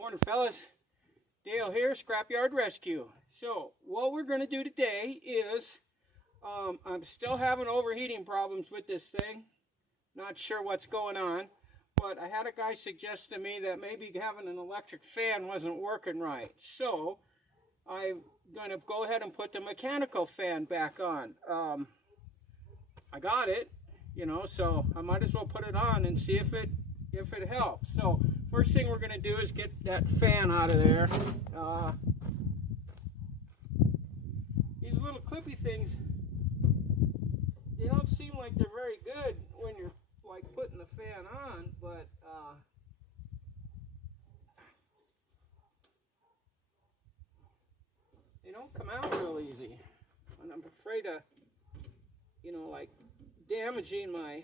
Morning, fellas. Dale here, Scrapyard Rescue. So, what we're going to do today is, I'm still having overheating problems with this thing. Not sure what's going on, but I had a guy suggest to me that maybe having an electric fan wasn't working right. So, I'm going to go ahead and put the mechanical fan back on. I got it, so I might as well put it on and see if it helps. So, first thing we're going to do is get that fan out of there. These little clippy things, they don't seem like they're very good when you're like putting the fan on, but they don't come out real easy. And I'm afraid of, like damaging my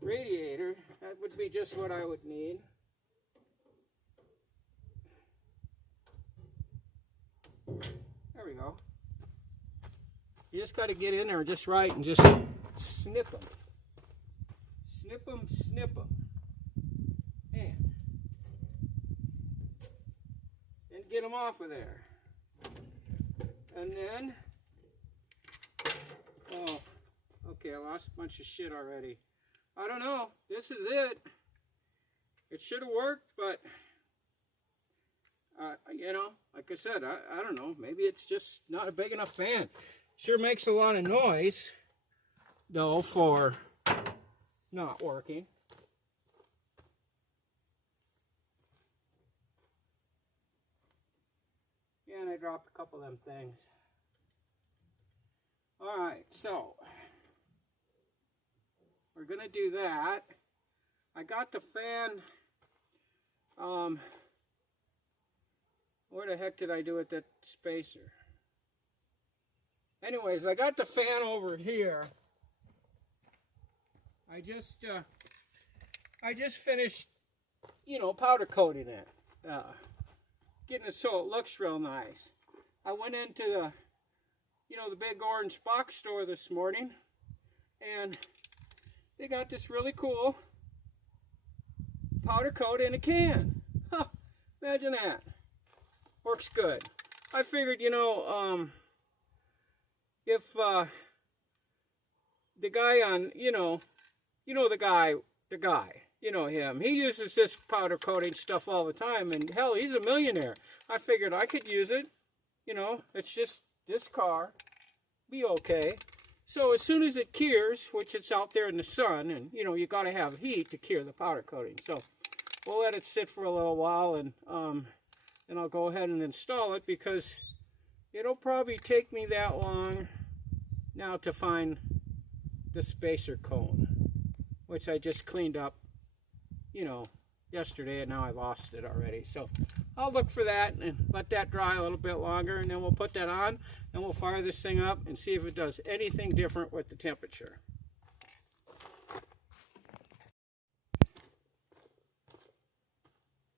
radiator. That would be just what I would need. There we go. You just got to get in there just right and just snip them. Snip them, snip them. And get them off of there. And then, oh, okay, I lost a bunch of shit already. I don't know. This is it. It should have worked, but, like I said, I don't know. Maybe it's just not a big enough fan. Sure makes a lot of noise, though, for not working. Yeah, and I dropped a couple of them things. All right, so we're going to do that. I got the fan, where the heck did I do with that spacer? Anyways, I got the fan over here. I just finished, powder coating it, getting it so it looks real nice. I went into the, the big orange box store this morning, and they got this really cool powder coat in a can. Huh, imagine that. Works good. I figured, if the guy on, the guy, him, he uses this powder coating stuff all the time, and hell, he's a millionaire. I figured I could use it. It's just this car, be okay. So as soon as it cures, which it's out there in the sun, and you got to have heat to cure the powder coating. So we'll let it sit for a little while, and I'll go ahead and install it, because it'll probably take me that long now to find the spacer cone, which I just cleaned up, yesterday, and now I lost it already. So I'll look for that and let that dry a little bit longer, and then we'll put that on, and we'll fire this thing up and see if it does anything different with the temperature.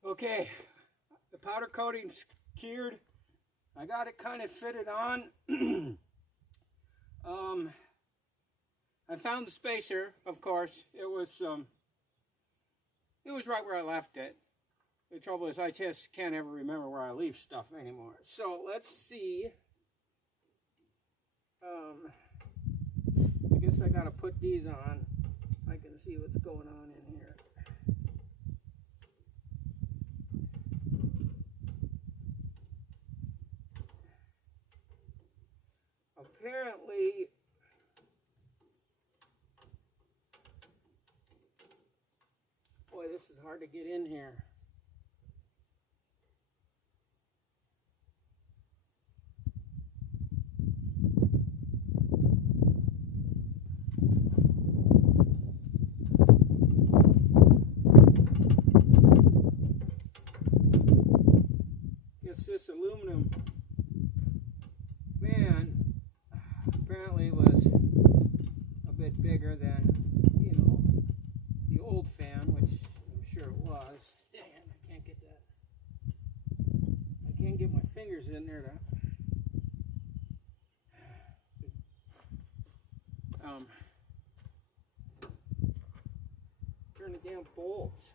Okay, the powder coating's cured. I got it kind of fitted on. I found the spacer, of course. It was right where I left it. The trouble is I just can't ever remember where I leave stuff anymore. So let's see. I guess I gotta put these on. I can see what's going on in here. Apparently, boy, this is hard to get in here. Guess this aluminum fan apparently was a bit bigger than, the old fan, which I'm sure it was. Damn, I can't get that. I can't get my fingers in there to turn the damn bolts.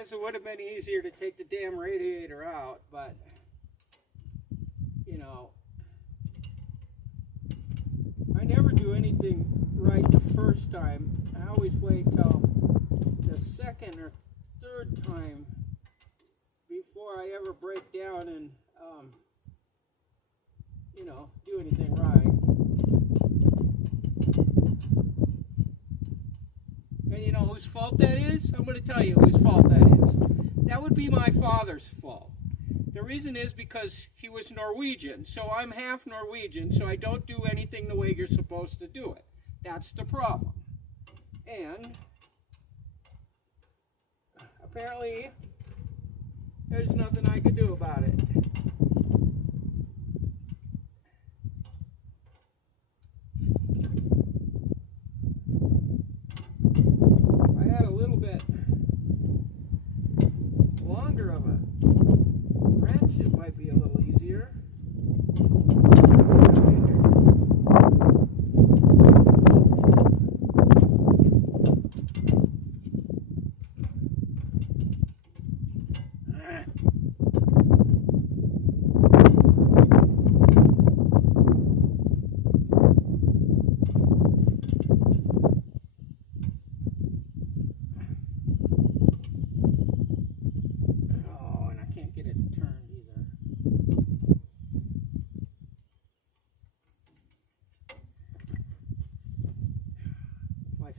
Guess it would have been easier to take the damn radiator out, but you know, I never do anything right the first time. I always wait till the second or third time before I ever break down and you know, do anything right. And you know whose fault that is? I'm going to tell you whose fault that is. That would be my father's fault. The reason is because he was Norwegian. So I'm half Norwegian, so I don't do anything the way you're supposed to do it. That's the problem. And apparently there's nothing I could do about it. Longer of a wrench, it might be a little easier.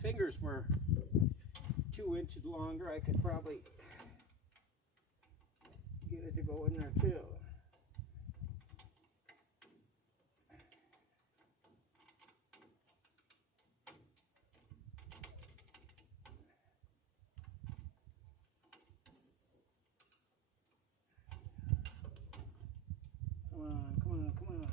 Fingers were 2 inches longer, I could probably get it to go in there too. Come on, come on, come on.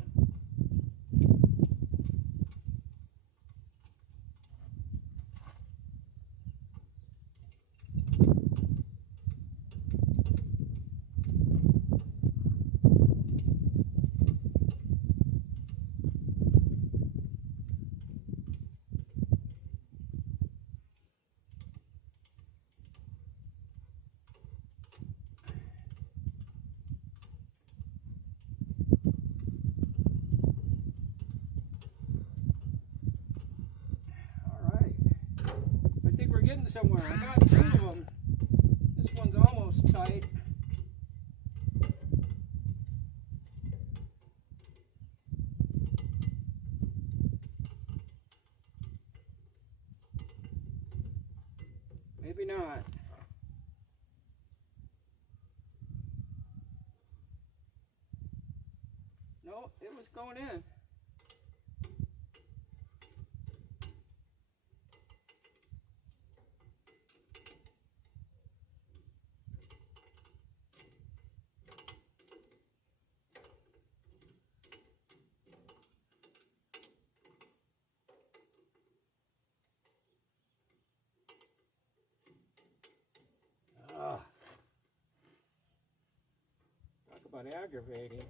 Getting somewhere. I got 2 of them. This one's almost tight. Maybe not. No, it was going in. Talk about aggravating.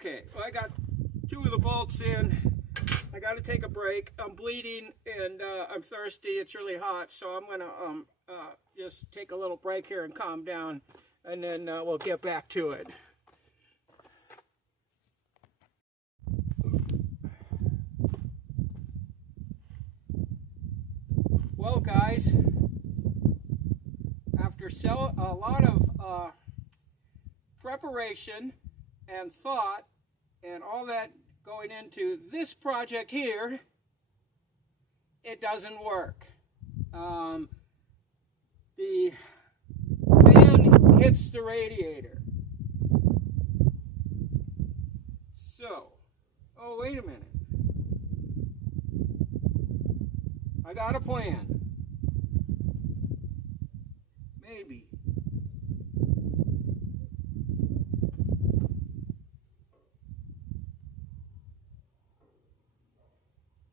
Okay, well, I got 2 of the bolts in. I got to take a break. I'm bleeding and I'm thirsty. It's really hot, so I'm gonna just take a little break here and calm down, and then we'll get back to it. Well, guys, after a lot of preparation and thought and all that going into this project here, it doesn't work. The fan hits the radiator. So, oh, wait a minute. I got a plan. Maybe.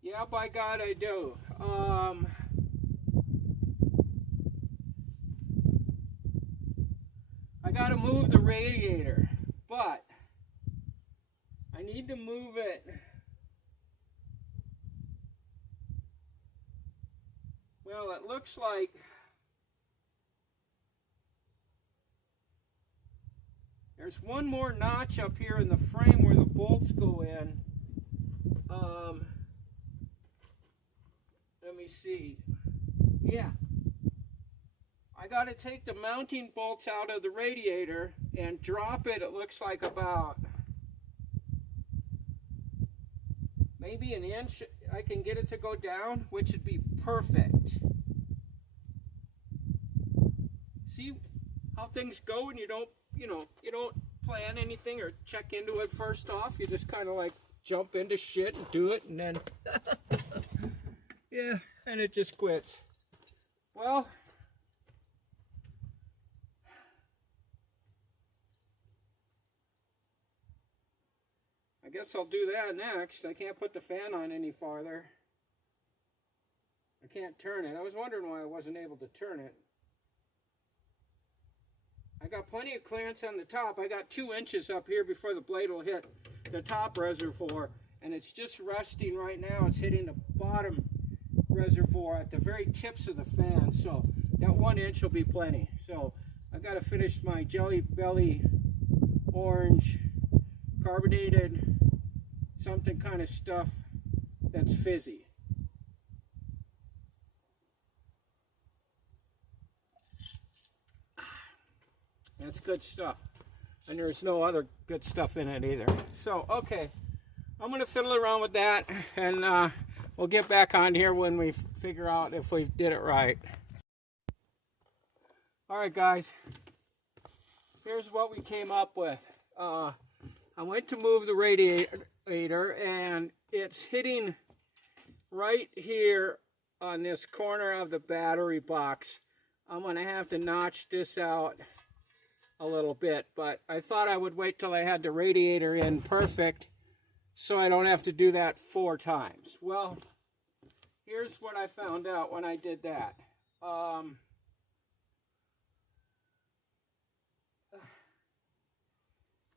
Yep, I do. I gotta move the radiator, but I need to move it. Well, it looks like there's one more notch up here in the frame where the bolts go in. Let me see. Yeah. I got to take the mounting bolts out of the radiator and drop it, it looks like about maybe an inch. I can get it to go down, which would be perfect. See how things go when you don't, you don't plan anything or check into it first off. You just kind of like jump into shit and do it, and then yeah, and it just quits. Well, I guess I'll do that next. I can't put the fan on any farther. I can't turn it. I was wondering why I wasn't able to turn it. I got plenty of clearance on the top. I got 2 inches up here before the blade will hit the top reservoir, and it's just rusting right now. It's hitting the bottom reservoir at the very tips of the fan, so that 1 inch will be plenty. So I got to finish my Jelly Belly orange carbonated something kind of stuff that's fizzy. That's good stuff, and there's no other good stuff in it either. So okay, I'm gonna fiddle around with that, and we'll get back on here when we figure out if we did it right. Alright guys, here's what we came up with. I went to move the radiator, and it's hitting right here on this corner of the battery box. I'm going to have to notch this out a little bit, but I thought I would wait till I had the radiator in perfect so I don't have to do that 4 times. Well, here's what I found out when I did that.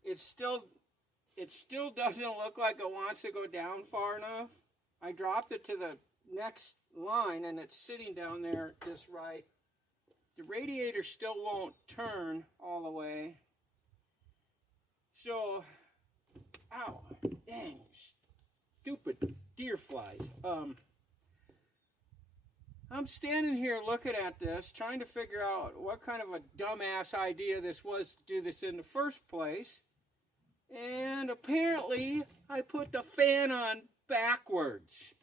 It still doesn't look like it wants to go down far enough. I dropped it to the next line, and it's sitting down there just right. The radiator still won't turn all the way. So, ow, dang, stupid deer flies. I'm standing here looking at this, trying to figure out what kind of a dumbass idea this was to do this in the first place. And apparently, I put the fan on backwards.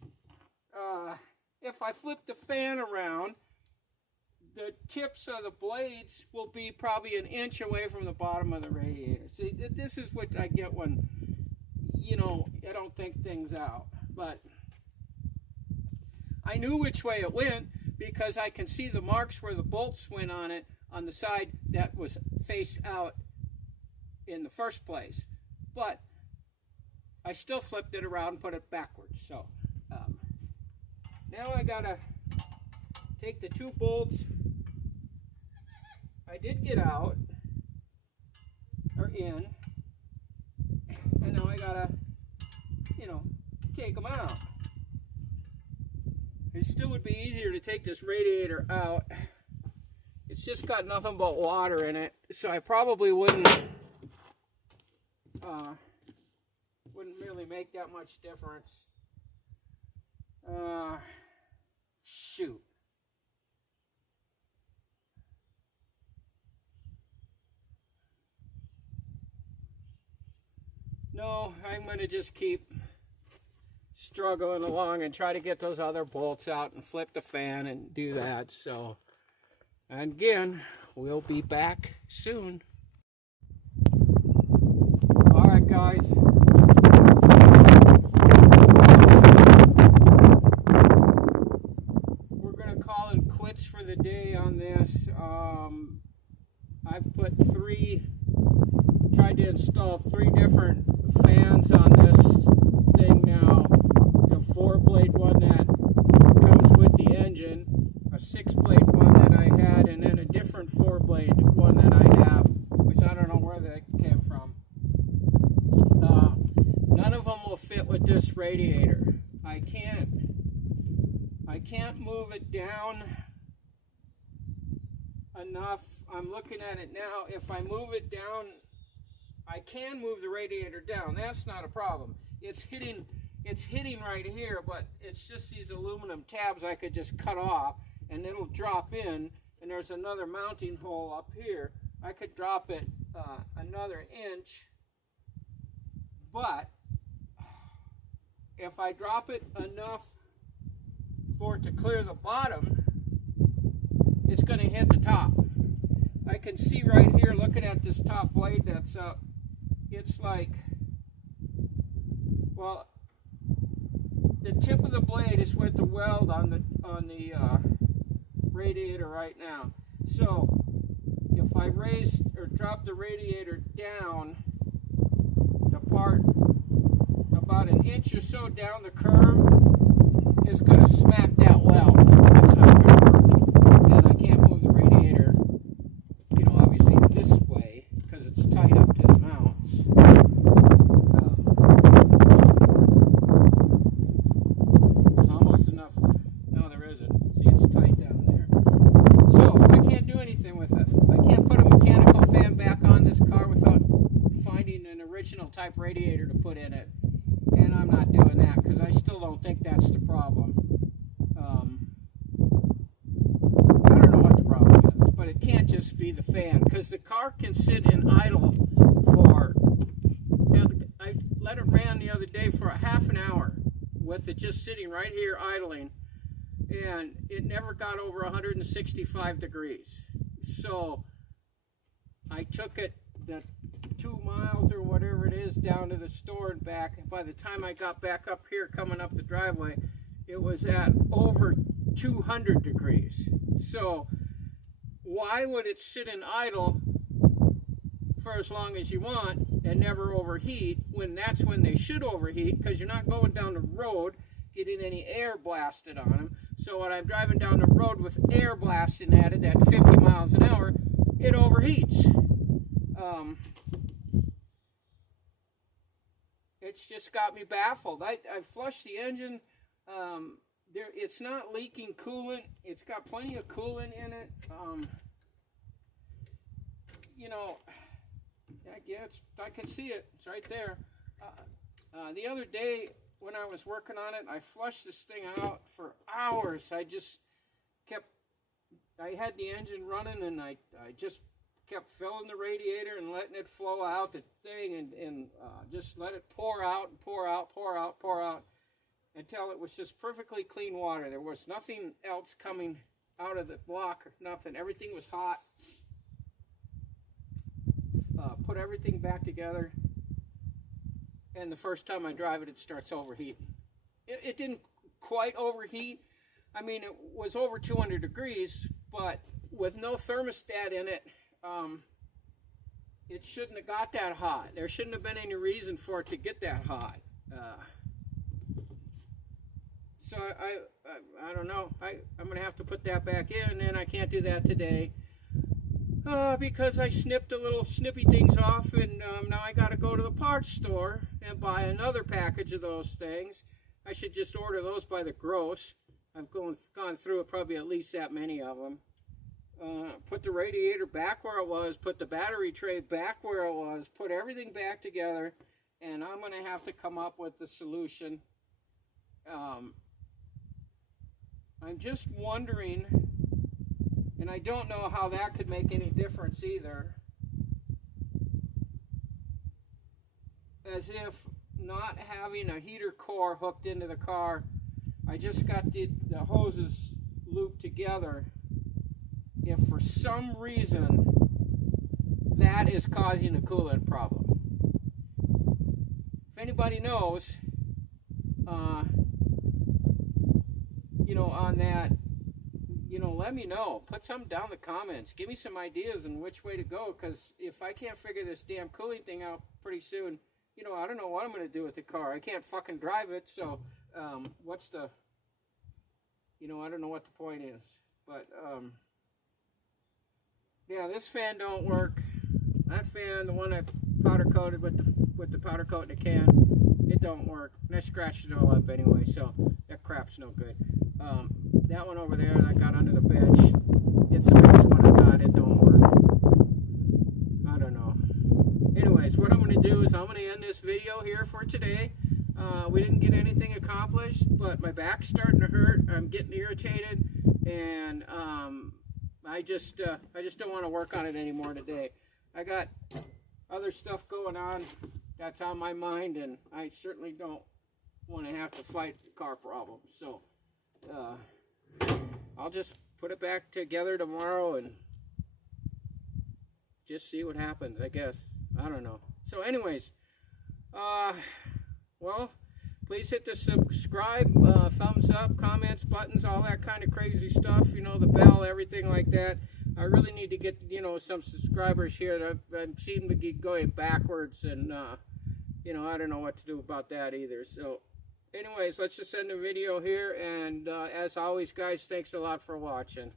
If I flip the fan around, the tips of the blades will be probably an inch away from the bottom of the radiator. See, this is what I get when, I don't think things out. But I knew which way it went because I can see the marks where the bolts went on it on the side that was faced out in the first place. But I still flipped it around and put it backwards. So now I gotta take the 2 bolts. I did get out, or in, and now I gotta, you know, take them out. It still would be easier to take this radiator out. It's just got nothing but water in it, so I probably wouldn't really make that much difference. Shoot. No, I'm going to just keep struggling along and try to get those other bolts out and flip the fan and do that. So, and again, we'll be back soon. All right, guys. We're going to call it quits for the day on this. I've tried to install 3 different fans on this thing now. The 4-blade one that comes with the engine, a 6-blade one that I had, and then a different 4-blade one that I have, which I don't know where that came from. None of them will fit with this radiator. I can't move it down enough. I'm looking at it now. If I move it down, I can move the radiator down. That's not a problem. It's hitting right here, but it's just these aluminum tabs I could just cut off and it'll drop in, and there's another mounting hole up here. I could drop it another inch, but if I drop it enough for it to clear the bottom, it's going to hit the top. I can see right here, looking at this top blade that's up, it's like, well, the tip of the blade is with the weld on the radiator right now. So if I raise or drop the radiator down the part about an inch or so down the curve, it's going to smack that weld. That's not going to work. And I can't move the radiator, you know, obviously this way because it's tied up to the mounts. There's almost enough. No, there isn't. See, it's tight down there. So I can't do anything with it. I can't put a mechanical fan back on this car without finding an original type radiator to put in it. And I'm not doing that because I still don't think that's the problem. I don't know what the problem is, but it can't just be the fan because the car can sit in idle for, I let it ran the other day for a half an hour with it just sitting right here idling, and it never got over 165 degrees. So I took it the 2 miles or whatever it is down to the store and back. By the time I got back up here coming up the driveway, it was at over 200 degrees. So why would it sit in idle for as long as you want and never overheat when that's when they should overheat, because you're not going down the road getting any air blasted on them. So when I'm driving down the road with air blasting at it at 50 miles an hour, it overheats. It's just got me baffled. I flushed the engine. It's not leaking coolant. It's got plenty of coolant in it. You know, I can see it. It's right there. The other day when I was working on it, I flushed this thing out for hours. I had the engine running, and I just kept filling the radiator and letting it flow out the thing, and just let it pour out and pour out, pour out, pour out, until it was just perfectly clean water. There was nothing else coming out of the block or nothing. Everything was hot. Put everything back together, and the first time I drive it, it starts overheating. It didn't quite overheat. I mean, it was over 200 degrees, but with no thermostat in it, it shouldn't have got that hot. There shouldn't have been any reason for it to get that hot. So I don't know. I'm going to have to put that back in, and I can't do that today because I snipped the little snippy things off, and now I got to go to the parts store and buy another package of those things. I should just order those by the gross. I've gone through it, probably at least that many of them. Put the radiator back where it was, put the battery tray back where it was, put everything back together, and I'm going to have to come up with the solution. I'm just wondering, and I don't know how that could make any difference either, as if not having a heater core hooked into the car, I just got the hoses looped together. If for some reason that is causing a coolant problem. If anybody knows, on that, let me know. Put something down in the comments. Give me some ideas on which way to go, because if I can't figure this damn cooling thing out pretty soon, I don't know what I'm going to do with the car. I can't fucking drive it, so what's the, I don't know what the point is. But, yeah, this fan don't work. That fan, the one I powder coated with the powder coat in the can, it don't work. And I scratched it all up anyway, so that crap's no good. That one over there that I got under the bench, it's the best one I got. It don't work. I don't know. Anyways, what I'm going to do is I'm going to end this video here for today. We didn't get anything accomplished, but my back's starting to hurt. I'm getting irritated, and I just don't want to work on it anymore today. I got other stuff going on that's on my mind, and I certainly don't want to have to fight car problems. So I'll just put it back together tomorrow and just see what happens, I guess. I don't know. So anyways, well, please hit the subscribe, thumbs up, comments, buttons, all that kind of crazy stuff, the bell, everything like that. I really need to get, some subscribers here. I seem to be going backwards, and, I don't know what to do about that either. So anyways, let's just end the video here, and as always, guys, thanks a lot for watching.